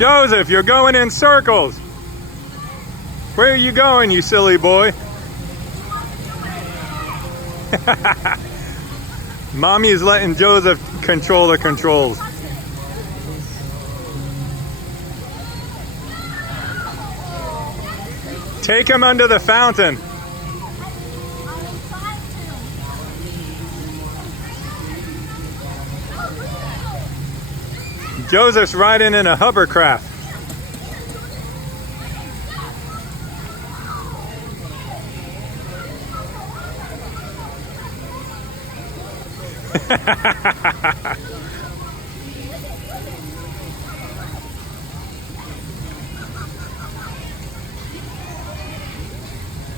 Joseph, you're going in circles. Where are you going, you silly boy? Mommy is letting Joseph control the controls. Take him under the fountain. Joseph's riding in a hovercraft.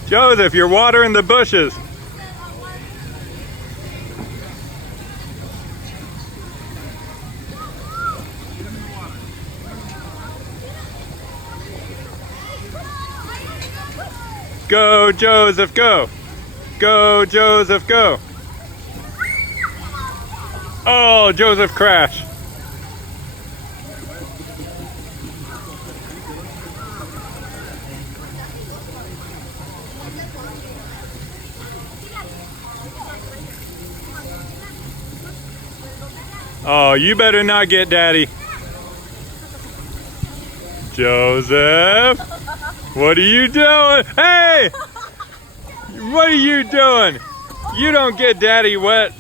Joseph, you're watering the bushes. Go, Joseph, go. Go, Joseph, go. Oh, Joseph crashed. Oh, you better not get Daddy. Joseph, what are you doing? Hey! What are you doing? You don't get Daddy wet.